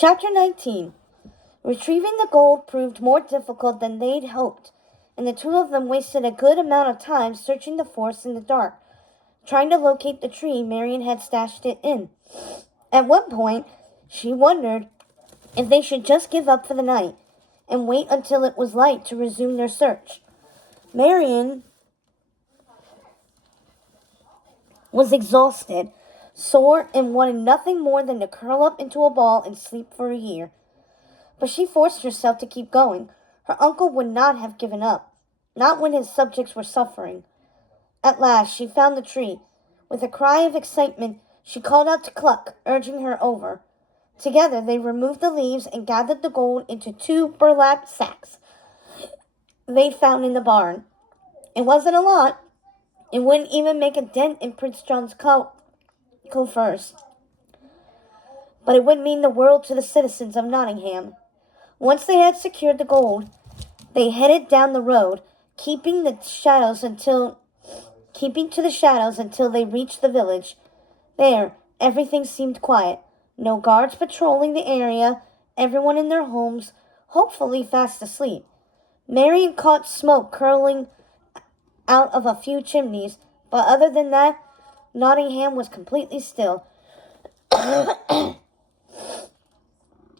Chapter 19. Retrieving the gold proved more difficult than they'd hoped, and the two of them wasted a good amount of time searching the forest in the dark, trying to locate the tree Marion had stashed it in. At one point, she wondered if they should just give up for the night and wait until it was light to resume their search. Marion was exhausted, sore, and wanted nothing more than to curl up into a ball and sleep for a year. But she forced herself to keep going. Her uncle would not have given up, not when his subjects were suffering. At last, she found the tree. With a cry of excitement, she called out to Cluck, urging her over. Together, they removed the leaves and gathered the gold into 2 burlap sacks they'd found in the barn. It wasn't a lot. It wouldn't even make a dent in Prince John's coffers. But it would mean the world to the citizens of Nottingham. Once they had secured the gold, they headed down the road, keeping to the shadows until they reached the village. There, everything seemed quiet. No guards patrolling the area, everyone in their homes, hopefully fast asleep. Marion caught smoke curling out of a few chimneys, but other than that, Nottingham was completely still.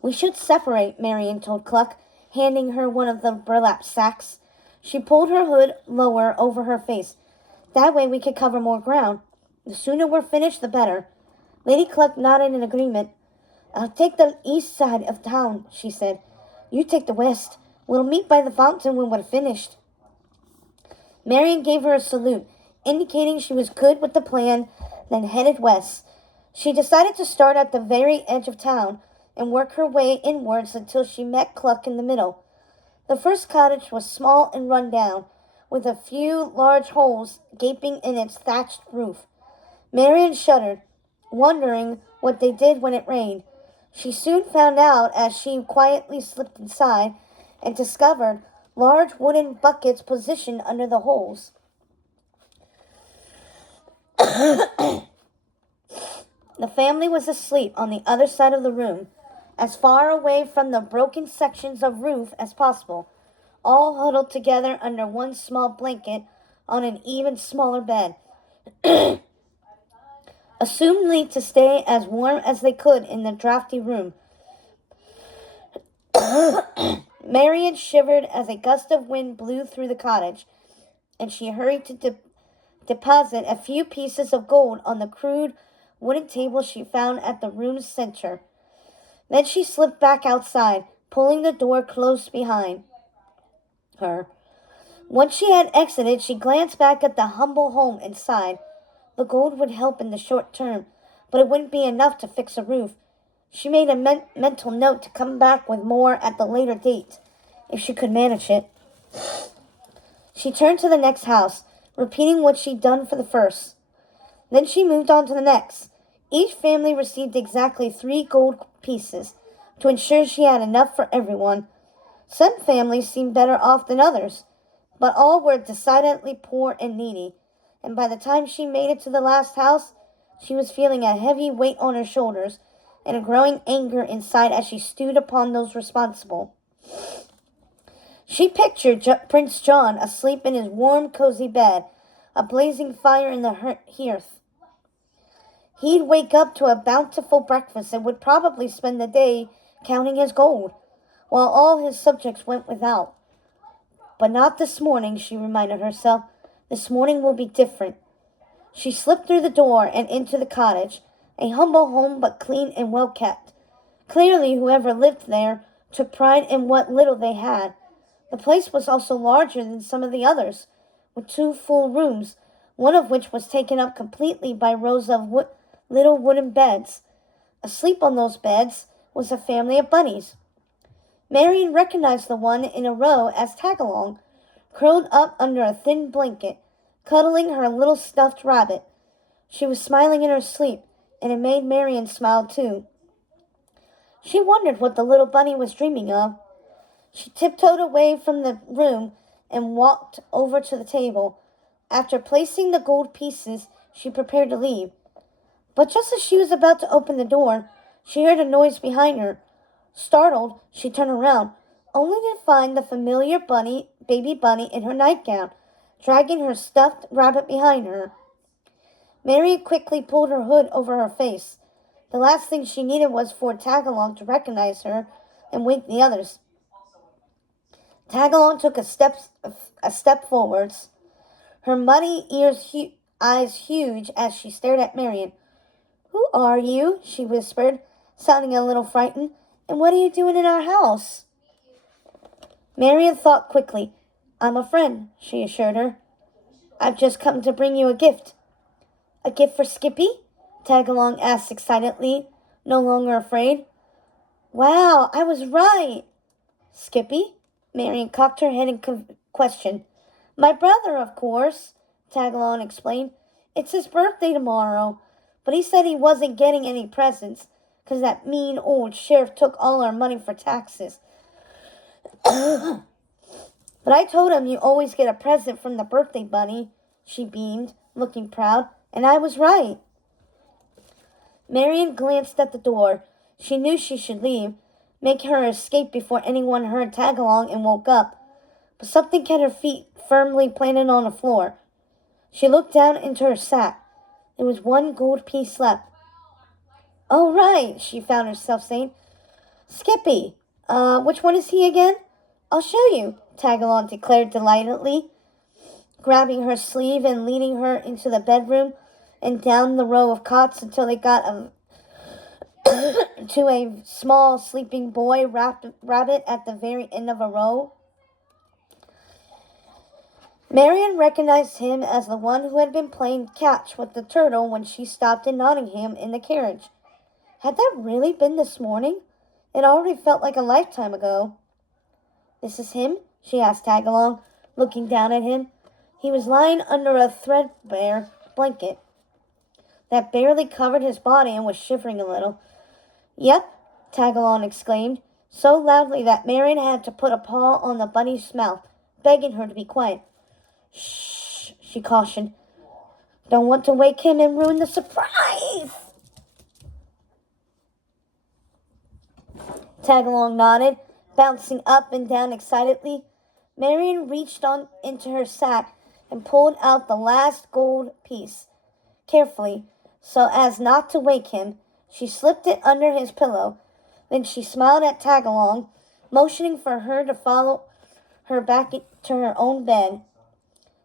We should separate, Marion told Cluck, handing her one of the burlap sacks. She pulled her hood lower over her face. That way we could cover more ground. The sooner we're finished, the better. Lady Cluck nodded in agreement. I'll take the east side of town, she said. You take the west. We'll meet by the fountain when we're finished. Marion gave her a salute, indicating she was good with the plan, then headed west. She decided to start at the very edge of town and work her way inwards until she met Cluck in the middle. The first cottage was small and run down, with a few large holes gaping in its thatched roof. Marion shuddered, wondering what they did when it rained. She soon found out as she quietly slipped inside and discovered large wooden buckets positioned under the holes. The family was asleep on the other side of the room, as far away from the broken sections of roof as possible, all huddled together under one small blanket on an even smaller bed, assumedly to stay as warm as they could in the drafty room. Marion shivered as a gust of wind blew through the cottage, and she hurried to deposit a few pieces of gold on the crude wooden table she found at the room's center. Then she slipped back outside, pulling the door close behind her. Once she had exited, she glanced back at the humble home and sighed. The gold would help in the short term, but it wouldn't be enough to fix a roof. She made a mental note to come back with more at the later date, if she could manage it. She turned to the next house, repeating what she'd done for the first. Then she moved on to the next. Each family received exactly 3 gold pieces to ensure she had enough for everyone. Some families seemed better off than others, but all were decidedly poor and needy, and by the time she made it to the last house, she was feeling a heavy weight on her shoulders and a growing anger inside as she stewed upon those responsible. She pictured Prince John asleep in his warm, cozy bed, a blazing fire in the hearth. He'd wake up to a bountiful breakfast and would probably spend the day counting his gold, while all his subjects went without. But not this morning, she reminded herself. This morning will be different. She slipped through the door and into the cottage, a humble home but clean and well kept. Clearly, whoever lived there took pride in what little they had. The place was also larger than some of the others, with 2 full rooms, one of which was taken up completely by rows of little wooden beds. Asleep on those beds was a family of bunnies. Marion recognized the one in a row as Tagalong, curled up under a thin blanket, cuddling her little stuffed rabbit. She was smiling in her sleep, and it made Marion smile too. She wondered what the little bunny was dreaming of. She tiptoed away from the room and walked over to the table. After placing the gold pieces, she prepared to leave. But just as she was about to open the door, she heard a noise behind her. Startled, she turned around, only to find the familiar baby bunny in her nightgown, dragging her stuffed rabbit behind her. Mary quickly pulled her hood over her face. The last thing she needed was for Tagalong to recognize her and wake the others. Tagalong took a step forwards, her muddy eyes huge as she stared at Marion. "Who are you?" she whispered, sounding a little frightened. "And what are you doing in our house?" Marion thought quickly. "I'm a friend," she assured her. "I've just come to bring you a gift." "A gift for Skippy?" Tagalong asked excitedly, no longer afraid. "Wow, I was right." "Skippy?" Marion cocked her head in question. "My brother, of course," Tagalong explained. "It's his birthday tomorrow, but he said he wasn't getting any presents because that mean old sheriff took all our money for taxes. But I told him you always get a present from the birthday bunny," she beamed, looking proud, "and I was right." Marion glanced at the door. She knew she should leave, make her escape before anyone heard Tagalong and woke up, but something kept her feet firmly planted on the floor. She looked down into her sack. There was one gold piece left. "Oh, right," she found herself saying. "Skippy. Which one is he again?" "I'll show you," Tagalong declared delightedly, grabbing her sleeve and leading her into the bedroom and down the row of cots until they got to a small sleeping boy rabbit at the very end of a row. Marion recognized him as the one who had been playing catch with the turtle when she stopped in Nottingham in the carriage. Had that really been this morning? It already felt like a lifetime ago. "This is him?" she asked Tagalong, looking down at him. He was lying under a threadbare blanket that barely covered his body and was shivering a little. "Yep," Tagalong exclaimed, so loudly that Marion had to put a paw on the bunny's mouth, begging her to be quiet. "Shh," she cautioned. "Don't want to wake him and ruin the surprise." Tagalong nodded, bouncing up and down excitedly. Marion reached on into her sack and pulled out the last gold piece. Carefully, so as not to wake him, she slipped it under his pillow. Then she smiled at Tagalong, motioning for her to follow her back to her own bed.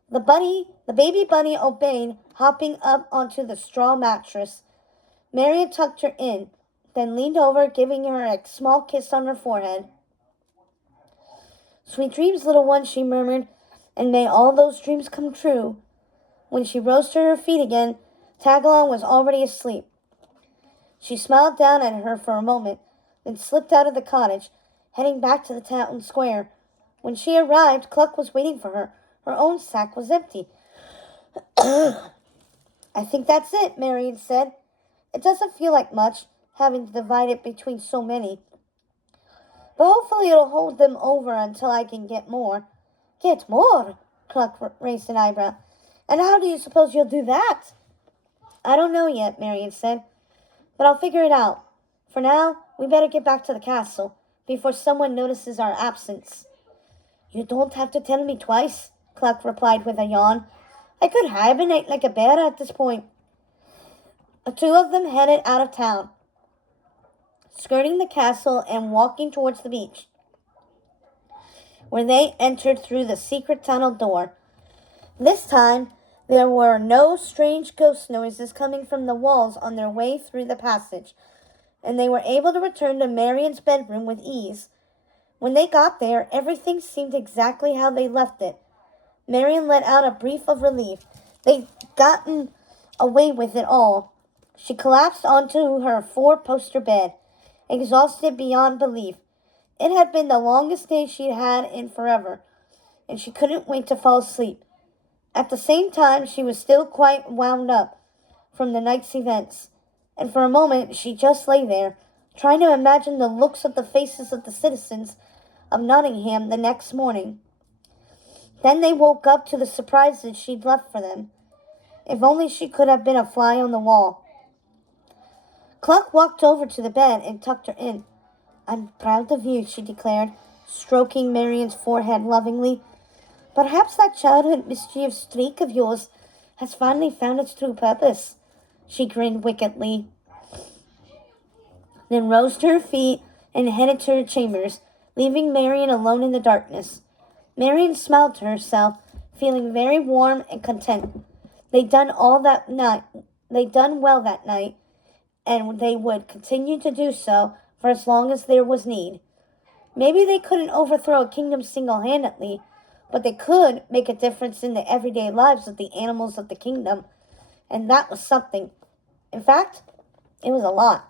The baby bunny obeyed, hopping up onto the straw mattress. Marion tucked her in, then leaned over, giving her a small kiss on her forehead. "Sweet dreams, little one," she murmured, "and may all those dreams come true." When she rose to her feet again, Tagalong was already asleep. She smiled down at her for a moment, then slipped out of the cottage, heading back to the town square. When she arrived, Cluck was waiting for her. Her own sack was empty. "I think that's it," Marion said. "It doesn't feel like much, having to divide it between so many. But hopefully it'll hold them over until I can get more." "Get more?" Cluck raised an eyebrow. "And how do you suppose you'll do that?" "I don't know yet," Marion said, "but I'll figure it out. For now, we better get back to the castle before someone notices our absence." "You don't have to tell me twice," Cluck replied with a yawn. "I could hibernate like a bear at this point." The two of them headed out of town, skirting the castle and walking towards the beach, where they entered through the secret tunnel door. This time, there were no strange ghost noises coming from the walls on their way through the passage, and they were able to return to Marion's bedroom with ease. When they got there, everything seemed exactly how they left it. Marion let out a breath of relief. They'd gotten away with it all. She collapsed onto her four-poster bed, exhausted beyond belief. It had been the longest day she'd had in forever, and she couldn't wait to fall asleep. At the same time, she was still quite wound up from the night's events, and for a moment she just lay there, trying to imagine the looks of the faces of the citizens of Nottingham the next morning. Then they woke up to the surprises she'd left for them. If only she could have been a fly on the wall. Cluck walked over to the bed and tucked her in. I'm proud of you, she declared, stroking Marion's forehead lovingly. Perhaps that childhood mischievous streak of yours has finally found its true purpose. She grinned wickedly, then rose to her feet and headed to her chambers, leaving Marion alone in the darkness. Marion smiled to herself, feeling very warm and content. They'd done well that night, and they would continue to do so for as long as there was need. Maybe they couldn't overthrow a kingdom single-handedly, but they could make a difference in the everyday lives of the animals of the kingdom, and that was something. In fact, it was a lot.